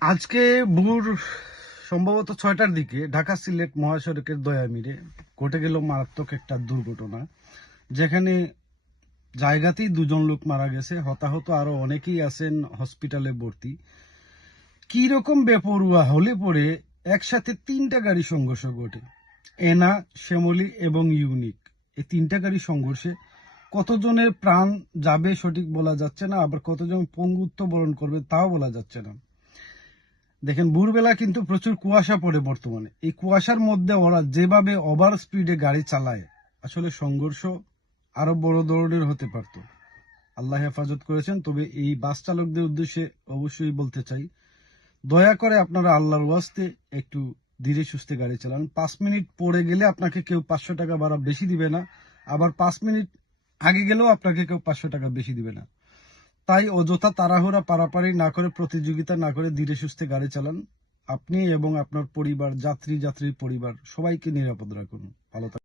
আজকে ভোর সম্ভবত ছয়টার দিকে ঢাকা সিলেট মহাসড়কের দয়ামিরে ঘটে গেল মারাত্মক একটা দুর্ঘটনা। যেখানে জায়গাতেই দুজন লোক মারা গেছে, হতাহত আরও অনেকেই আছেন হসপিটালে ভর্তি। কি রকম বেপরুয়া হলে পরে একসাথে তিনটা গাড়ি সংঘর্ষ ঘটে। এনা, শ্যামলী এবং ইউনিক। এই তিনটা গাড়ি সংঘর্ষে কতজনের প্রাণ যাবে সঠিক বলা যাচ্ছে না, আবার কতজন পঙ্গুত্ব বরণ করবে তাও বলা যাচ্ছে না। দেখেন, ভোরবেলা কিন্তু প্রচুর কুয়াশা পড়ে বর্তমানে। এই কুয়াশার মধ্যে ওরা যেভাবে ওভার স্পিডে গাড়ি চালায়, আসলে সংঘর্ষ আরও বড় ধরনের হতে পারত। আল্লাহ হেফাজত করেছেন, তবে এই বাস চালকদের উদ্দেশ্যে অবশ্যই বলতে চাই, দয়া করে আপনারা আল্লাহর ওয়াস্তে একটু ধীরে সুস্থে গাড়ি চালান। পাঁচ মিনিট পরে গেলে আপনাকে কেউ পাঁচশো টাকা ভাড়া বেশি দিবে না, আবার পাঁচ মিনিট আগে গেলেও আপনাকে কেউ পাঁচশো টাকা বেশি দিবে না। তাই অযথা তাড়াহুড়া পারাপারি না করে প্রতিযোগিতা না করে ধীরে সুস্থে গাড়ি চালান আপনি এবং আপনার পরিবার যাত্রী যাত্রীর পরিবার, সবাইকে নিরাপদ রাখুন ভালো।